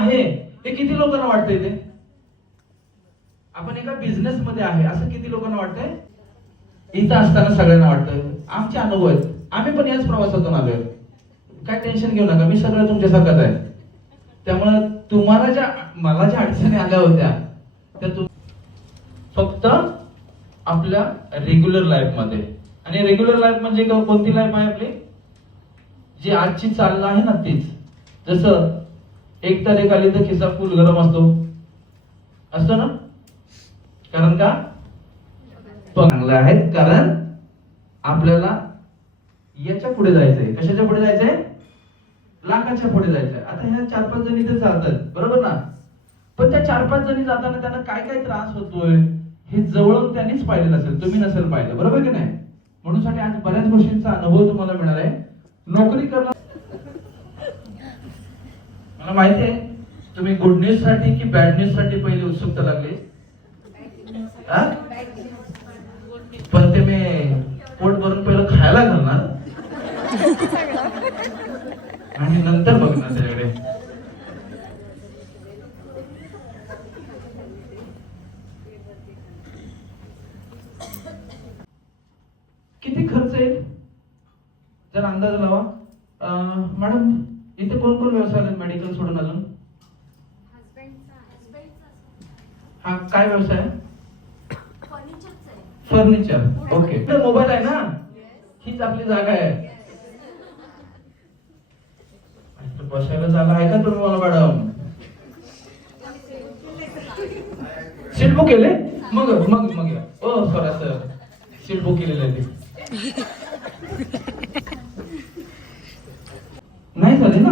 आहे? हे किती लोकांना वाटतंय ते? आपण एका बिझनेस मध्ये आहे. असं किती लोकांना वाटतंय? इथं असताना सगळ्यांना वाटतं आमचे अनुभव आहेत. आम्ही पण याच प्रवासातून आलोय. काय टेन्शन घेऊ नका. मी सगळं तुमच्या तुमच्यासारखंच आहे. त्यामुळे तुम्हाला ज्या मला ज्या अडचणी आल्या होत्या त्या तुम फक्त आपल्या रेग्युलर लाईफमध्ये. आणि रेग्युलर लाईफ म्हणजे कोणती लाईफ आहे आपली? जी आजची चालना आहे ना तीच. जसं एक तारीख आली तर खिस्सा फुल गरम असतो. असतो ना? कारण का? चांगलं आहे. कारण आपल्याला याच्यापुढे जायचंय. कशाच्या पुढे जायचंय? लाखाच्या पुढे जायचंय. आता ह्या चार पाच जणी तर चालतात बरोबर ना? पण त्या चार पाच जणी जाताना त्यांना काय काय त्रास होतोय हे जवळून त्यांनीच पाहिलेलं असेल. तुम्ही नसेल पाहिलं. बरोबर की नाही? म्हणून साठी आज बऱ्याच गोष्टींचा अनुभव तुम्हाला मिळणार आहे नोकरी करणं मला माहिती आहे तुम्ही गुड न्यूजसाठी की बॅड न्यूजसाठी पहिली उत्सुकता लागली? पण ते मी पोट भरून पहिलं खायला घालणार. आणि नंतर बघणार त्याच्याकडे. किती खर्च येईल? जर अंदाज लावा. मॅडम इथे कोण कोण व्यवसाय मेडिकल सोडून अजून? हा काय व्यवसाय? आहे. फर्निचर ओके मोबाईल आहे ना? हीच आपली जागा आहे. बसायला जागा आहे का तुम्ही मला मॅडम सीट बुक केले? मग मग मग ओ सॉरी सर सीट बुक केलेलं आहे ते. नाही झाले ना?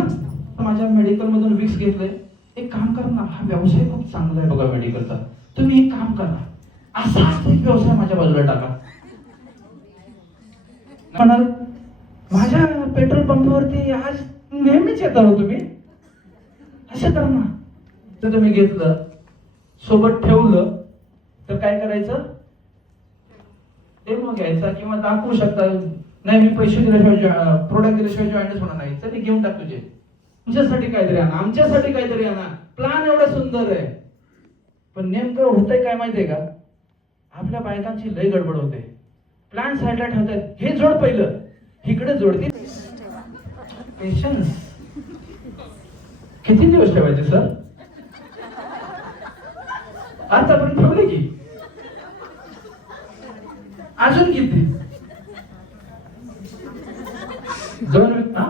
तर माझ्या मेडिकल मधून विक्स घेतलंय. एक काम करा ना हा व्यवसाय खूप चांगला आहे बघा मेडिकलचा तुम्ही एक काम करा. असाच एक व्यवसाय माझ्या बाजूला टाका. म्हणाल माझ्या पेट्रोल पंपावरती आज नेहमीच येता हो तुम्ही? असं करा ना तर तुम्ही घेतलं. सोबत ठेवलं. तर काय करायचं? ते मग घ्यायचा किंवा दाखवू शकता. नाही मी पैसे दिल्याशिवाय प्रोडक्ट दिल्याशिवाय जॉईनच होणार नाही. चल घेऊन टाक तुझे. तुमच्यासाठी काहीतरी आणा आमच्यासाठी काहीतरी आणा. प्लान एवढा सुंदर आहे. पण नेमकं होतंय काय माहितीये का? आपल्या बायकांची लय गडबड होते. प्लॅन साईडला ठेवतात. हे जोड पहिलं. इकडे जोडते पेशन्स किती दिवस ठेवायचे सर? आतापर्यंत ठेवले की? अजून किती? दोन हा?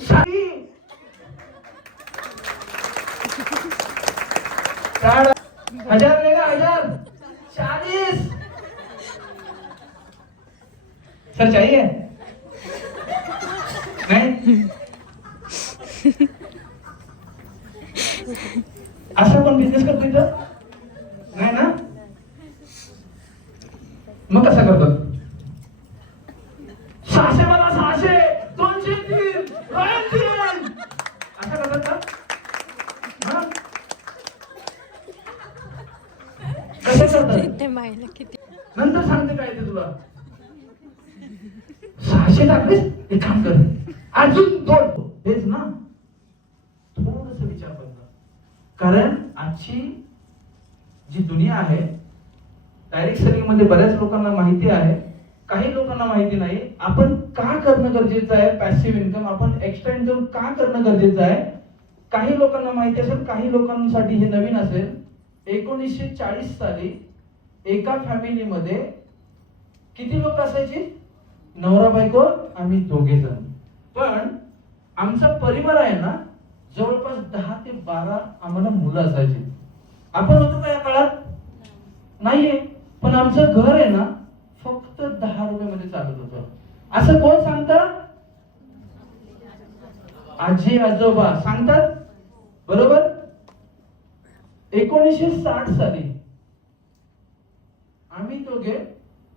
साडी. साठ हजार? लेगा सर चाहिए? नहीं असं पण बिझनेस करतो इथं नाही ना मग कसा करतात सहाशे मला सहाशे दोनशे तीन रॉयल तीन असं करतात का हा? कसं करतात ते मायला किती नंतर सांगते काय ते तुला सहाशे टाकलेस एक काम कर अजून दोन तेच ना थोडस विचार बदला कारण आजची जी दुनिया आहे डायरेक्ट सेलिंगमध्ये बऱ्याच लोकांना माहिती आहे काही माहिती नाही आपण का करणं गरजेचं आहे? पॅसिव्ह इन्कम आपण एक्स्ट्रा इन्कम का करणं गरजेचं आहे? काही लोकांना माहिती असेल काही लोकांसाठी हे नवीन असेल. एकोणीसशे चाळीस साली एका फॅमिलीमध्ये किती लोक असायचे? नवरा बायको आम्ही दोघे जण. पण आमचा परिवार आहे ना जवळपास दहा ते बारा आम्हाला मुलं असायची. आपण होतो का या काळात? नाहीये. पण आमचं घर आहे ना फक्त दहा रुपयामध्ये चालत होत. असं कोण सांगत? आजी आजोबा. सांगतात? बरोबर? एकोणीसशे साठ साली आम्ही दोघे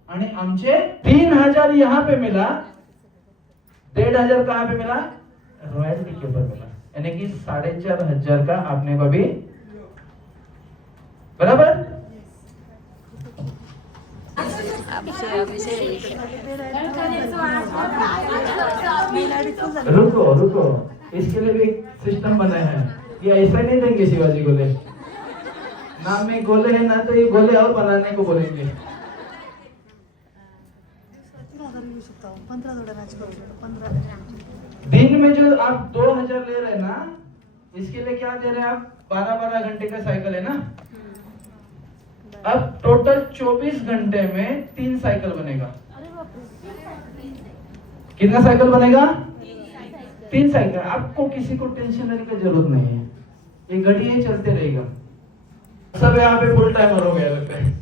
आणि आमचे तीन हजार यहाँ पे मिला डेढ़ हजार कहाँ पे मिला रॉयल्टी के ऊपर मिला यानी कि साढ़े चार हजार का आपने को भी? बराबर? रुको रुको। इसके लिए भी सिस्टम बनाया है। ये ऐसा नहीं देंगे शिवाजी गोले। ना में गोले है, ना तो ये गोले और बनाने को बोलेंगे। दिन में जो आप दो हज़ार ले रहे हैं ना, इसके लिए क्या दे रहे हैं आप? बारह बारह घंटे का साइकिल है ना? अब टोटल चौबीस घंटे में तीन साइकिल बनेगा। कितना साइकिल बनेगा? तीन साइकिल आपको किसी को टेंशन लेने की जरूरत नहीं है। ये घड़ी ये चलते रहेगा। सब यहाँ पे फुल टाइमर हो गया लगता है।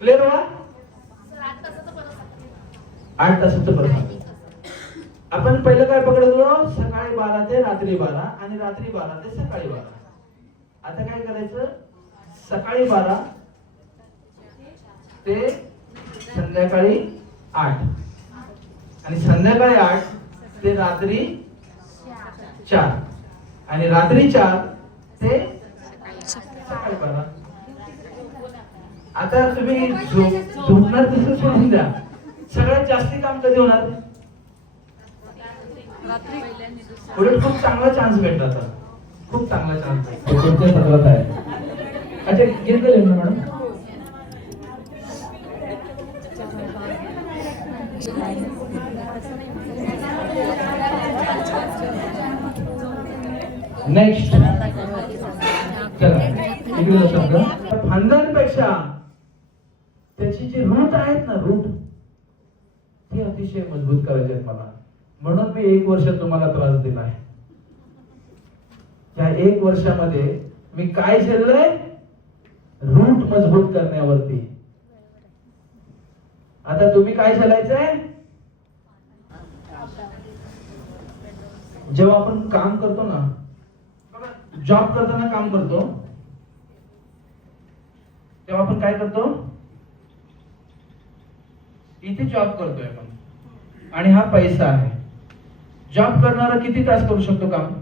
लो आप? आठ तासाचं बरं आपण पहिलं काय पकडत होतो सकाळी बारा ते रात्री बारा आणि रात्री बारा ते सकाळी बारा। आता काय करायचं? सकाळी बारा ते संध्याकाळी आठ. आणि संध्याकाळी आठ ते रात्री चार. आणि रात्री चार ते सकाळी बारा. आता तुम्ही झोप झोपणार तसं सोडून द्या. सगळ्यात जास्ती काम कधी होणार? उलट खूप चांगला चान्स भेटला आता. खूप चांगला चान्स आहे. अच्छा घेतलं ना मॅडम. नेक्स्ट चला त्याची जी रूट आहेत ना रूट ती अतिशय मजबूत करायची आहेत मला. म्हणून मी एक वर्ष तुम्हाला त्रास दिलाय. त्या एक वर्षामध्ये मी काय झेललंय? रूट मजबूत करण्यावरती. आता तुम्ही काय चालायचंय? जेव्हा आपण काम करतो ना जॉब करताना काम करतो तेव्हा आपण काय करतो? इथे जॉब करतोय आपण. आणि हा पैसा आहे. जॉब करणारा किती तास करू शकतो काम?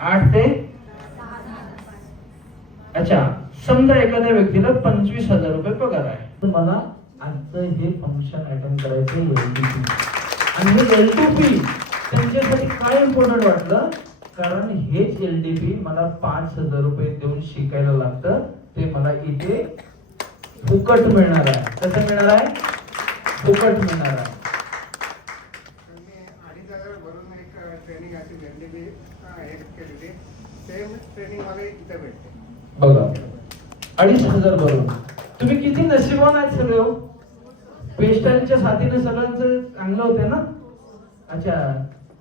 आठ ते अच्छा समजा एखाद्या व्यक्तीला पंचवीस हजार रुपये पगार आहे. तर मला आजचं हे फंक्शन अटेंड करायचं एल आणि हे एल टू पी त्यांच्यासाठी काय इम्पॉर्टंट वाटलं? कारण हेच एल डी पी मला पाच हजार रुपये देऊन शिकायला लागतं. ते मला इथे फुकट मिळणार आहे. कसं मिळणार आहे? फुकट मिळणार आहे. ट्रेनिंग अशी घेतली मी केलेली सेम ट्रेनिंग मला इथे भेटते. बघा. अडीच हजार बरोबर तुम्ही किती नशिबान आहेत सगळे हो? पेस्टलच्या साथीने सगळ्यांचं चांगलं होते ना? अच्छा.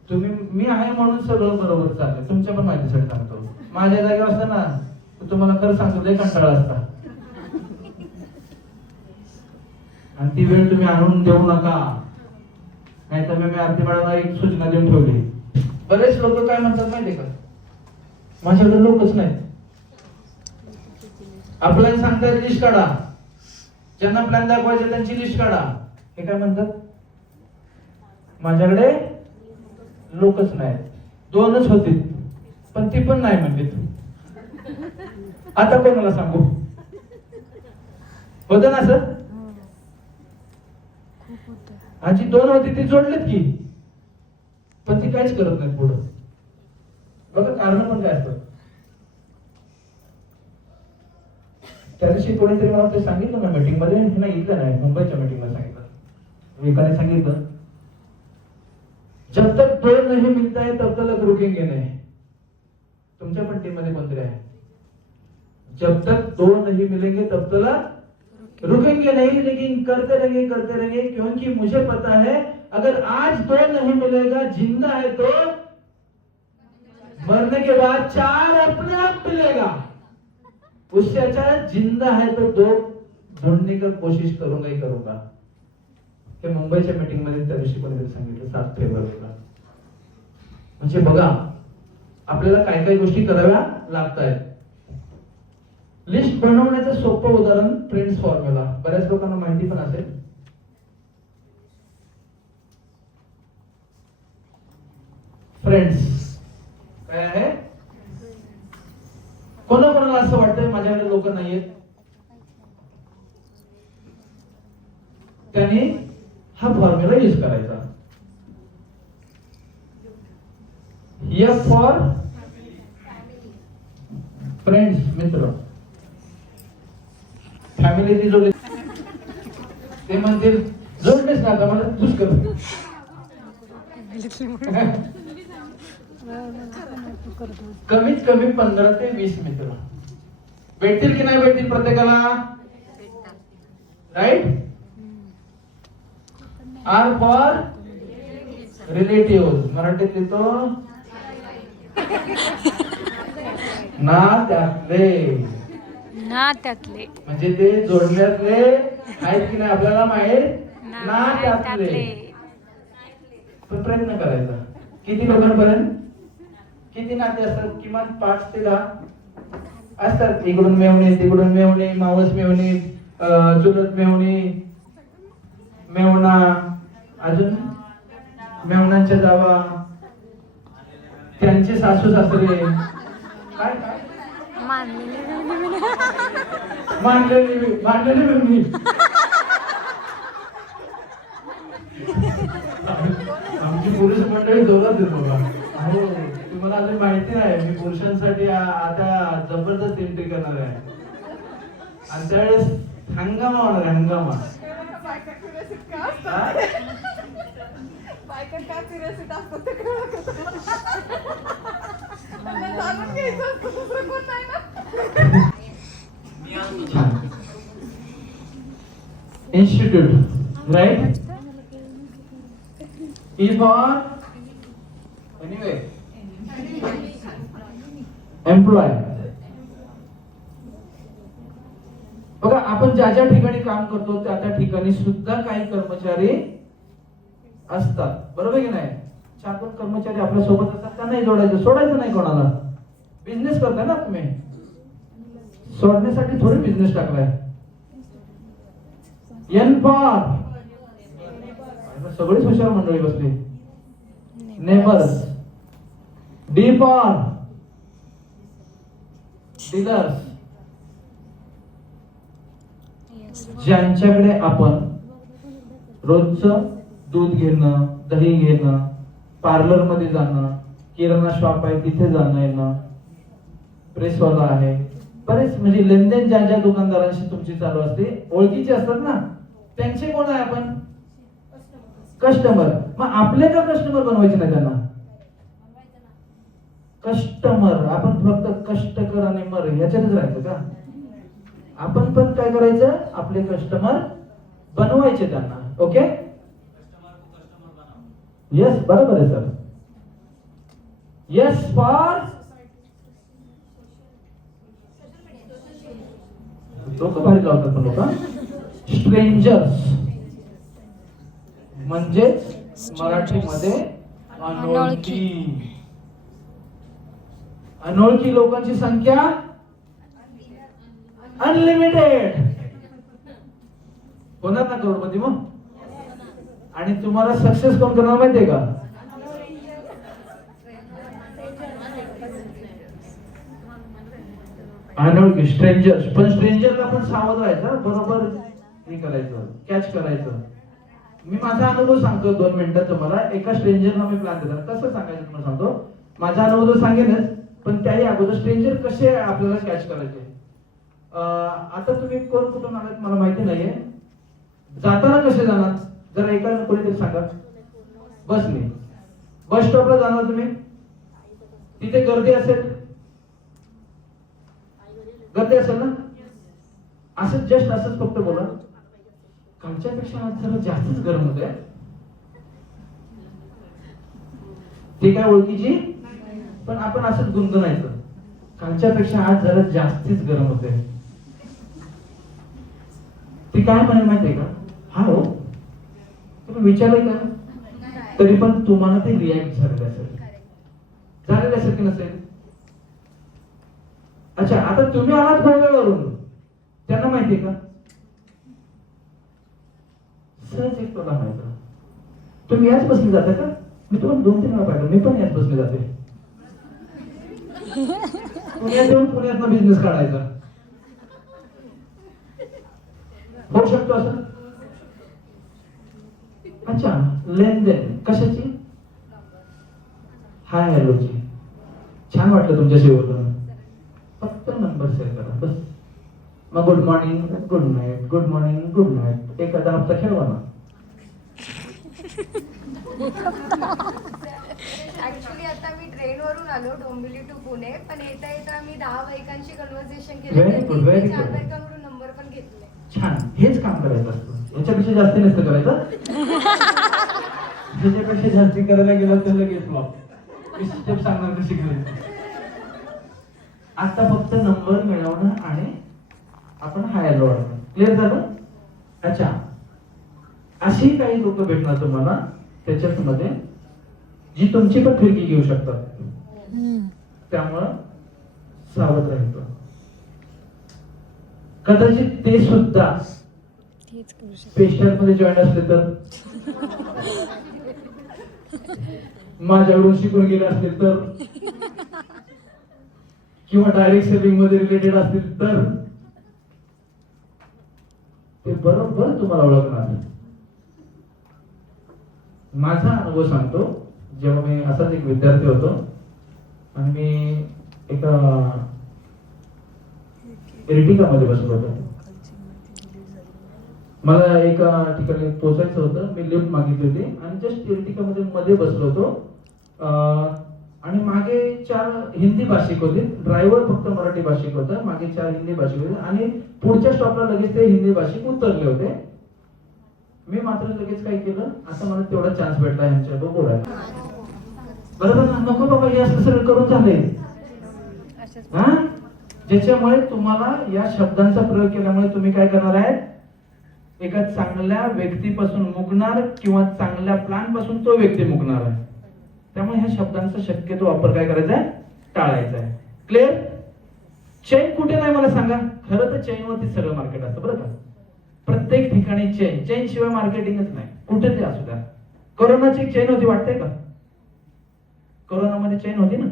तुम्ही मी आहे म्हणून सगळं बरोबर चाललंय तुमच्या पण माहितीसाठी सांगतो. माझ्या जागेवर असतं ना तर तुम्हाला खरं सांगतो लय कंटाळा असता. आणि ती वेळ तुम्ही आणून देऊ नका. नाही तर मी आरती मॅडमला एक सूचना देऊन ठेवली. बरेच लोक काय म्हणतात माहितीये का? माझ्याकडे लोकच नाहीत. आपल्याला सांगतात लिस्ट काढा. ज्यांना प्लॅन दाखवायचे त्यांची लिस्ट काढा. हे काय म्हणतात? माझ्याकडे लोकच नाही दोनच होते. पण ती पण नाही म्हणजे आता कोणाला सांगू? होत ना सर आजी दोन होती ती जोडलेत की. पण ती काहीच करत नाही पुढं. बघा कारण पण काय असतात त्या दिवशी कोणीतरी मला ते सांगितलं ना मीटिंगमध्ये नाही इथलं नाही मुंबईच्या मीटिंगमध्ये सांगितलं. एकाने सांगितलं जब तक दो नहीं मिलता है तब तक रुकेंगे नहीं. तुमच्या पण टीममध्ये कोणतरी आहे? जब तक दो नहीं मिलेंगे तब तक रुकेंगे नहीं लेकिन करते रहेंगे करते रहेंगे क्योंकि मुझे पता है अगर आज दो नहीं मिलेगा जिंदा है तो मरने के बाद चार अपने आप मिलेगा। उससे अच्छा है जिंदा है तो दो ढूंढने का कोशिश करूंगा ही करूंगा हे मुंबईच्या मीटिंगमध्ये त्या दिवशी कोणीतरी सांगितलं सात फेब्रुवारीला म्हणजे बघा आपल्याला काय काय गोष्टी कराव्या लागत आहेत लिस्ट बनवण्याचं सोपं उदाहरण फ्रेंड्स फॉर्म्युला बऱ्याच लोकांना माहिती पण असेल. फ्रेंड्स काय आहे? कोणा कोणाला असं वाटतंय माझ्याकडे लोक नाहीयेत? त्यांनी हा फॉर्म्युला यूज करायचा. फॉर फ्रेंड्स मित्र. फॅमिली जोडले. ते म्हणतील जोडलेच ना आता मला तूच कर कमीत कमी पंधरा ते वीस मित्र. भेटतील की नाही भेटतील प्रत्येकाला? राईट आर फॉर रिलेटिव्ह मराठीत लिहितो. ना त्यातले ना त्यातले म्हणजे ते जोडण्यातले आहेत की नाही आपल्याला माहीत? ना त्यातले पण प्रयत्न करायचा. किती लोकांपर्यंत? किती नाते असतात? किमान पाच ते दहा असतात. इकडून मेवणे तिकडून मेवणे मावस मेवणे चुलत मेवणे मेवणा अजून? मेवणांच्या जावा. त्यांचे सासू सासरे. काय मांडलेली मांडलेली मेवणी आमची पुरुष मंडळी जोरात आहेत तुम्हाला अजून माहिती नाही. मी पुरुषांसाठी आता जबरदस्त एंट्री करणार आहे. आणि त्यावेळेस हंगामा होणार आहे हंगामा. हा? Institute, right? E for employ बघा आपण ज्या ज्या ठिकाणी काम करतो त्या त्या ठिकाणी सुद्धा काही कर्मचारी असतात. बरोबर की नाही? चार दोन कर्मचारी आपल्यासोबत असतात त्यांना नाही जोडायचं. सोडायचं नाही कोणाला. बिझनेस करताय ना तुम्ही. सोडण्यासाठी थोडी बिझनेस टाकलाय. एन फॉर सगळीच हुशार मंडळी बसली. नेबर्स डी फॉर डीलर्स ज्यांच्याकडे आपण रोजचं दूध घेणं दही घेणं पार्लरमध्ये जाणं किराणा शॉप आहे तिथे जाणं येणं प्रेसवाला आहे. बरेच म्हणजे लेनदेन ज्या ज्या दुकानदारांशी तुमची चालू असते ओळखीचे असतात ना? त्यांचे कोण आहे आपण? कस्टमर मग आपले का कस्टमर बनवायचे ना त्यांना? कस्टमर आपण फक्त कष्ट कर आणि मर ह्याच्यातच राहायचं का? आपण पण काय करायचं? आपले कस्टमर बनवायचे त्यांना ओके? येस बरोबर आहे सर येस फॉर डोकं भारी लावतात पण लोक स्ट्रेंजर्स म्हणजेच मराठीमध्ये अनोळखी. अनोळखी लोकांची संख्या अनलिमिटेड होणार ना करोडपती मग? आणि तुम्हाला सक्सेस कोण करणार माहितीये का? अनोळखी स्ट्रेंजर्स पण स्ट्रेंजरला पण सावध राहायचं बरोबर? हे करायचं कॅच करायचं. मी माझा अनुभव सांगतो दोन मिनिटात तुम्हाला. एका स्ट्रेंजरला मी प्लॅन दिला कसं सांगायचं तुम्हाला सांगतो? माझा अनुभव तर सांगेनच. पण त्याही अगोदर स्ट्रेंजर कसे आपल्याला कॅच करायचे? आता तुम्ही कोण कुठून आलात मला माहिती नाहीये. जाताना कसे जाणार? जरा एका कोणीतरी सांगा. बसने बस स्टॉपला जाणार तुम्ही? तिथे गर्दी असेल? गर्दी असेल ना? असंच जस्ट असंच फक्त बोला. कालच्यापेक्षा आज जरा जास्तच गरम होत आहे ते काय ओळखीची? पण आपण असंच गुणगुणायचं. कालच्यापेक्षा आज जरा जास्तीच गरम होते ती काय म्हणेल माहितीये का? हा हो तुम्ही विचारलंय का? तरी पण तुम्हाला ते रिॲक्ट झालेलं असेल. झालेलं असेल की नसेल? अच्छा आता तुम्ही आलात गोव्यावरून. त्यांना माहितीये का? सहज एक तुला माहिती तुम्ही याच बसले जाता का? मी तुम्हाला दोन तीन वेळा पाहिलं. मी पण याच बसले जाते पुण्यात येऊन पुण्यात बिझनेस काढायचा. होऊ शकतो असं? अच्छा लेनदेन. कशाची? हाय हॅलोची. छान वाटलं तुमच्याशी बोलून. फक्त नंबर शेअर करा बस. मग good morning good night good morning good night एखादा हप्ता खेळवा ना. ट्रेनवरून आलो डोंबिवली टू पुणे. पण येता येता मी दहा बायकांशी कन्व्हर्सेशन Very केलं good, very चार good. नंबर पण घेतले. छान. हेच काम करायचं असतं. याच्यापेक्षा जास्त नसतं करायचं. त्याच्यापेक्षा जास्ती करायला गेलं तर लगेच फ्लॉप मी स्टेप सांगणार कशी करायची? आता फक्त नंबर मिळवणं आणि आपण हायर वाढवणं क्लिअर झालं? अच्छा. अशी काही लोक भेटणार तुम्हाला त्याच्यात मध्ये जी तुमची पण फिरकी घेऊ शकतात. त्यामुळं सावध राहायचं कदाचित ते सुद्धा पेशंटमध्ये जॉईन असले तर? माझ्याकडून शिकून गेले असतील तर? किंवा डायरेक्ट सेलिंगमध्ये रिलेटेड असतील तर? ते बरोबर तुम्हाला ओळखणार माझा अनुभव सांगतो. जेव्हा मी असाच एक विद्यार्थी होतो आणि मी एका एर्टिका मध्ये बसलो होतो. मला एका ठिकाणी पोहोचायचं होतं मी लिफ्ट मागितली होती आणि जस्ट एर्टिका मध्ये मध्ये बसलो होतो. आणि मागे चार हिंदी भाषिक होते ड्रायव्हर फक्त मराठी भाषिक होता मागे चार हिंदी भाषिक होते आणि पुढच्या स्टॉपला लगेच ते हिंदी भाषिक उतरले होते. मी मात्र लगेच काय केलं असं मला तेवढा चान्स भेटला यांच्याबरोबर बोलायला. बरोबर ना? नको बाबा हे असं सगळं करून झाले हा? ज्याच्यामुळे तुम्हाला या शब्दांचा प्रयोग केल्यामुळे तुम्ही काय करणार आहे एका चांगल्या व्यक्तीपासून मुकणार किंवा चांगल्या प्लानपासून तो व्यक्ती मुकणार आहे. त्यामुळे ह्या शब्दांचा शक्यतो वापर काय करायचा आहे? टाळायचा आहे. क्लिअर चेन कुठे नाही मला सांगा. खरं तर चैन वरती सगळं मार्केट असतं बरं का? प्रत्येक ठिकाणी चेन चेन शिवाय मार्केटिंगच नाही. कुठे ते असू द्या. कोरोनाची चैन चेन होती वाटते का? कोरोनामध्ये चैन होती ना?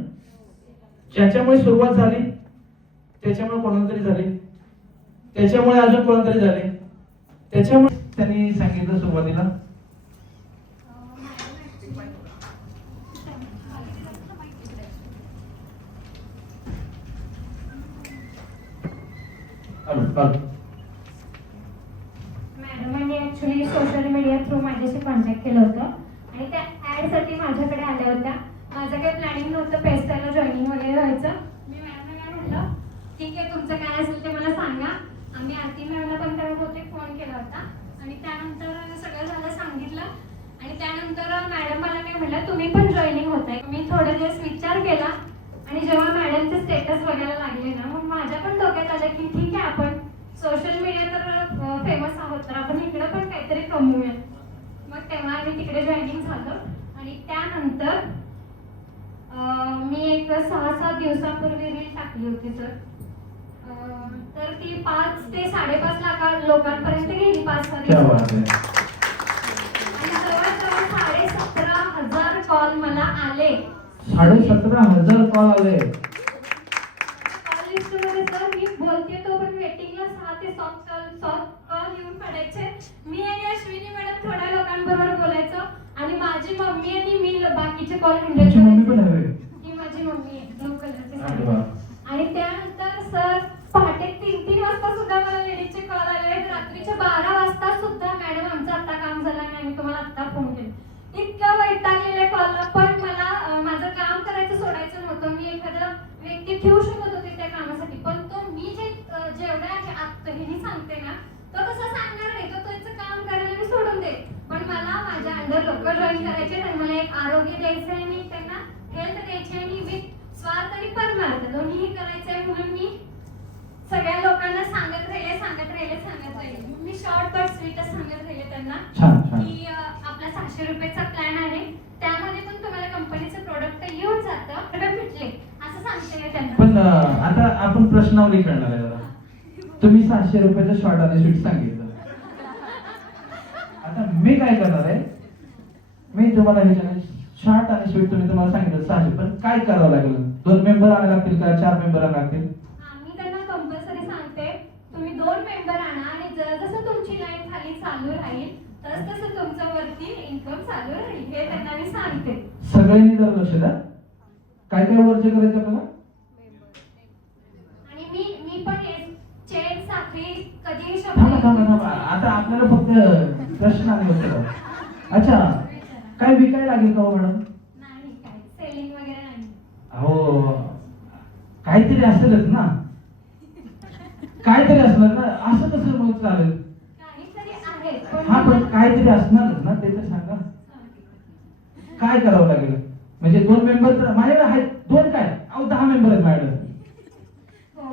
ज्याच्यामुळे सुरुवात झाली त्याच्यामुळे कोणाला तरी त्याच्यामुळे अजून कोणाला तरी झाले. त्याच्यामुळे त्यांनी सांगितलं सुरुवातीला. हॅलो, मॅडमांनी ऍक्च्युली सोशल मीडिया थ्रू माझ्याशी कॉन्टॅक्ट केलं होतं. आणि त्या ॲडसाठी माझ्याकडे आल्या होत्या. माझं काही प्लॅनिंग नव्हतं पेस्टाला जॉईनिंग वगैरे व्हायचं. मी मॅडमला काय म्हटलं ठीक आहे तुमचं काय असेल ते मला सांगा. आम्ही आरती मॅमला पण त्याला बहुतेक फोन केला होता. आणि त्यानंतर सगळं झालं सांगितलं. आणि त्यानंतर मॅडम मला काय म्हटलं तुम्ही पण जॉईनिंग होत आहे मी थोडे दिवस विचार केला. आणि जेव्हा मॅडमचे स्टेटस बघायला लागले ना मग माझ्या पण डोक्यात आलं की ठीक आहे आपण सोशल मीडिया तर फेमस आहोत तर आपण इकडं पण काहीतरी कमवूया मग तेव्हा आम्ही तिकडे जॉईनिंग झालो. आणि त्यानंतर मी एक सहा सात दिवसापूर्वी रील टाकली होती सर तर ती पाच ते साडेपाच लाखा लोकांपर्यंत गेली पाच सहा आहे आणि जवळजवळ साडे सतरा हजार कॉल मला आले. साडे सतरा हजार कॉल आले. मी बोलते तो पण वेटिंगला सहा ते सात कॉल सात कॉल येऊन पडायचे. मी आणि अश्विनी मॅडम थोड्या लोकांबरोबर बोलायचो. आणि माझी मम्मी आणि मी बाकीचे कॉल तुमची मम्मी पण आहे होय? ही माझी मम्मी आहे ब्लू कलरची अरे साडी वा. आणि त्यानंतर सर पहाटे तीन तीन वाजता सुद्धा मला लेडीजचे कॉल आले आहेत रात्रीच्या बारा वाजता सुद्धा मॅडम आमचं आता काम झालं आणि आम्ही तुम्हाला आता फोन केला इतकं वैतागलेले कॉल पण मला अं, माझं काम करायचं सोडायचं नव्हतं मी एखादा व्यक्ती ठेवू शकत होते त्या कामासाठी पण तो मी जे अं, जेवढ्या आत- ह्यानी सांगते ना तो तसं सांगणार नाही तो त्याचं काम करायला मी सोडून दे पण मला माझ्या अंडर लोक जॉईन करायचे आणि मला एक आरोग्य द्यायचं आहे आणि त्यांना हेल्थ द्यायची आहे आणि विथ स्वार्थ आणि परमार्थ दोन्हीही करायचं आहे म्हणून मी सगळ्या लोकांना सांगत राहिले सांगत राहिले सांगत राहिले मी शॉर्ट कट स्वीटच सांगत राहिले त्यांना छान छान की अं, आपला सहाशे रुपयाचा प्लॅन आहे त्यामध्ये पण तुम्हाला कंपनीचं प्रोडक्ट येऊन जातं सगळं भेटले असं सांगते मी त्यांना पण आता आपण प्रश्नावली खेळणार आहे जरा. तुम्ही सहाशे रुपयाचं शॉर्ट आणि स्वीट सांगितलं. आता मी काय करणार आहे? मी तुम्हाला विचारणार शॉर्ट आणि स्वीट तुम्ही तुम्हाला सांगितलं सहाशे. पण काय करावं लागेल? दोन मेंबर आणायला लागतील का? चार मेंबर आणायला लागतील? आम्ही त्यांना कंपल्सरी सांगते. तुम्ही दोन मेंबर आणा आणि जसं तुमची लाईन खाली चालू राहील तस तसं तुमचं वरती इन्कम चालू राहील. हे त्यांना मी सांगते. सगळ्यांनी जर लक्ष द्या. काय काय वरचे करायचं आपल्याला आणि मी मी पण हे चेन साखळी कधीही थांबा शब्द थांबा थांबा आता आपल्याला फक्त प्रश्न आणि उत्तर. अच्छा काय विकायला लागेल का हो मॅडम? नाही काय सेलिंग वगैरे नाही. अहो काहीतरी असेलच ना. काहीतरी असणार ना असं कसं मग चालेल? हा पण काहीतरी असणारच ना ते तर सांगा. काय करावं लागेल? म्हणजे दोन मेंबर तर माझ्याकडे आहेत. दोन काय? अहो दहा मेंबर आहेत माझ्याकडे. हो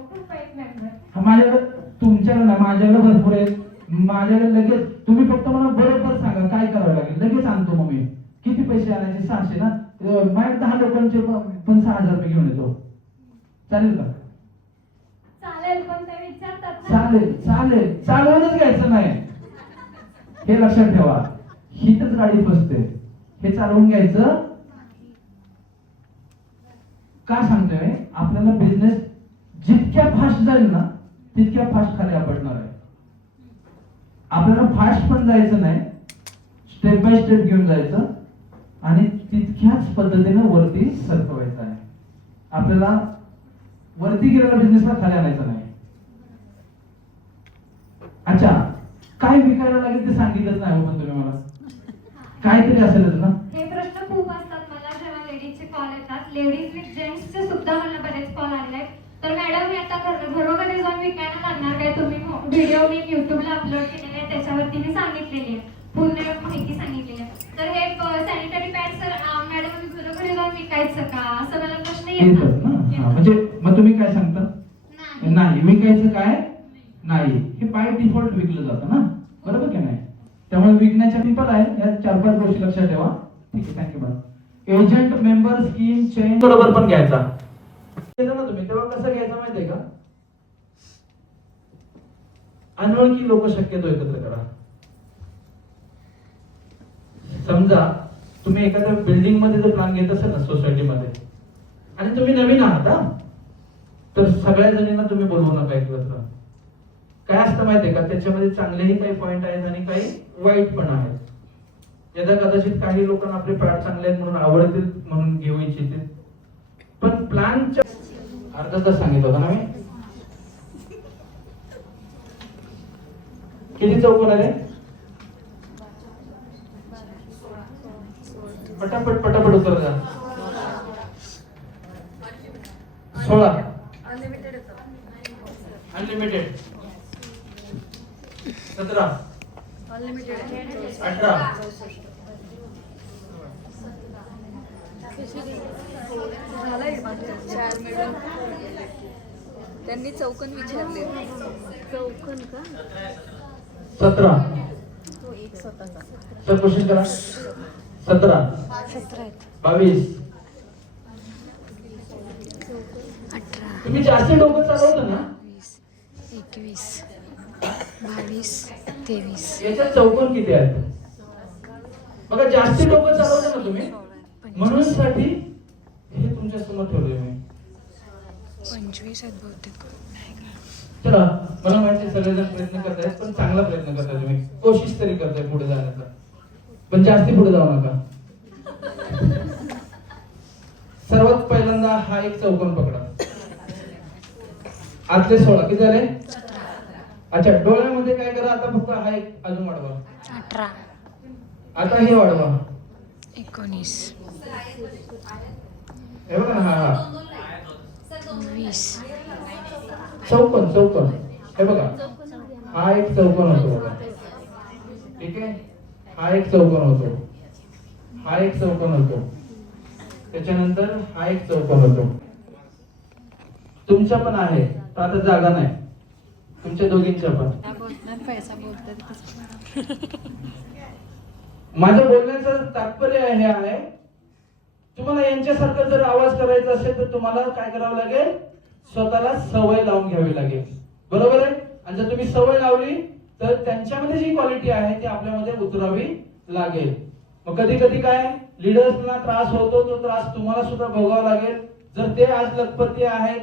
हा, माझ्याकडे तुमच्याकडे ना माझ्याकडे भरपूर आहेत. माझ्याकडे लगेच तुम्ही फक्त मला बरोबर सांगा काय करावं लागेल? लगेच आणतो मग मी. किती पैसे आणायचे? सहाशे ना? अं, माझ्याकडे दहा लोकांचे पण सहा हजार रुपये घेऊन येतो. चालेल का? चालेल चालेल चालेल. चालवूनच घ्यायचं नाही. हे लक्षात ठेवा. हीच गाडी फसते. हे चालवून घ्यायचं. का सांगतोय? आपल्याला बिझनेस जितक्या फास्ट जाईल ना तितक्या फास्ट खाली आपडणार आहे. आपल्याला फास्ट पण जायचं नाही. स्टेप बाय स्टेप घेऊन जायचं. आणि तितक्याच पद्धतीने वरती सरकवायचं आहे. आपल्याला वरती गेलेला बिझनेसला खाली आणायचं नाही. अच्छा काय विकायला लागेल ते सांगितलंच नाही हो पण तुम्ही मला. काहीतरी असेलच ना? हे प्रश्न खूप असतात मला जेव्हा लेडीजचे कॉल येतात. लेडीज विथ जेंट्सचे सुद्धा मला बरेच कॉल आले आहेत. तर मॅडम मी आता घर घरोघरी जाऊन विकायला लागणार काय तुम्ही व्हिडिओ मी युट्यूबला अपलोड केलेले त्याच्यावरती मी सांगितलेली आहे. पूर्ण माहिती सांगितलेली आहे. तर हे सॅनिटरी पॅड सर मॅडम मी घरोघरी जाऊन विकायचं का? असं मला प्रश्न येतात. हा, म्हणजे मग तुम्ही काय सांगता? नाही. विकायचं काय? नाही. हे बाय डिफॉल्ट विकलं जातं ना? बरोबर की नाही? त्यामुळे विकण्याच्या पिंपल आहे या चार पाच गोष्टी लक्षात ठेवा. ठीक आहे thank you madam agent member scheme change बरोबर पण घ्यायचा. ना तुम्ही. तेव्हा कसं घ्यायचं माहितीये का? अनोळखी लोक शक्यतो एकत्र करा. समजा तुम्ही एखाद्या बिल्डिंगमध्ये जर प्लॅन घेत असाल ना सोसायटी मध्ये आणि तुम्ही नवीन आहात हा? तर सगळ्या जणींना तुम्ही बोलवू नका एकत्र काय असतं माहितीये का? त्याच्यामध्ये चांगलेही काही पॉइंट आहेत आणि काही वाईट पण आहेत. यदा कदाचित काही लोकांना आपले प्लॅट चांगले आहेत म्हणून आवडतील म्हणून घेऊ इच्छितील. पण प्लॅनच्या अर्धा तास सांगितलं होता ना मी? किती चौकोन आले पटापट पटापट उत्तर द्या. सोळा. अनलिमिटेड सतरा. अठरा. झालंय त्यांनी चौकन विचार चौकन का सतरा. सर क्वेश्चन करा. सतरा. बावीस. तुम्ही जास्त डोकं चालवलं ना? एकवीस बावीस तेवीस याच्यात चौकोन किती आहेत? बघा जास्त डोकं चालवलं ना तुम्ही म्हणून साठी हे तुमच्यासमोर ठेवलंय मी. पंचवीस आहेत बहुतेक चला मला माहिती सगळेजण प्रयत्न करतायत पण चांगला प्रयत्न करताय तुम्ही. कोशिश तरी करताय पुढे जाण्याचा. पण जास्ती पुढे जाऊ नका. सर्वात पहिल्यांदा हा एक चौकोन पकडा. आतले सोळा किती झाले? अच्छा डोळ्यामध्ये काय करा आता फक्त हा एक अजून वाढवा. अठरा. आता हे वाढवा. एकोणीस. हे बघा हा हा. वीस चौकोन चौकोन हे बघा. हा एक चौकोन होतो बघा. ठीक आहे? हा एक चौकोन होतो. हा एक चौकोन होतो. त्याच्यानंतर हा एक चौकोन होतो. तुमचा पण आहे. पण आता जागा नाही. तुमच्या दोघींच्या पण. पैसा बोलतात. माझं बोलण्याचं तात्पर्य हे आहे तुम्हाला यांच्यासारखं जर आवाज करायचा असेल तर तुम्हाला काय करावं लागेल? स्वतःला सवय लावून घ्यावी लागेल. बरोबर आहे? आणि जर तुम्ही सवय लावली तर त्यांच्यामध्ये जी क्वालिटी आहे ती आपल्यामध्ये उतरावी लागेल. मग कधी कधी काय लिडर्सना त्रास होतो तो त्रास तुम्हाला सुद्धा भोगावा लागेल. जर ते आज लखपती आहेत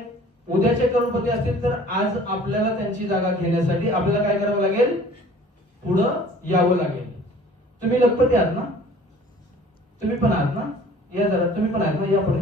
उद्याचे करोडपती असतील तर आज आपल्याला त्यांची जागा घेण्यासाठी आपल्याला काय करावं लागेल? पुढं यावं लागेल. तुम्ही लखपती आहात ना? तुम्ही पण आहात ना? या जरा तुम्ही पण आहात या पुढे.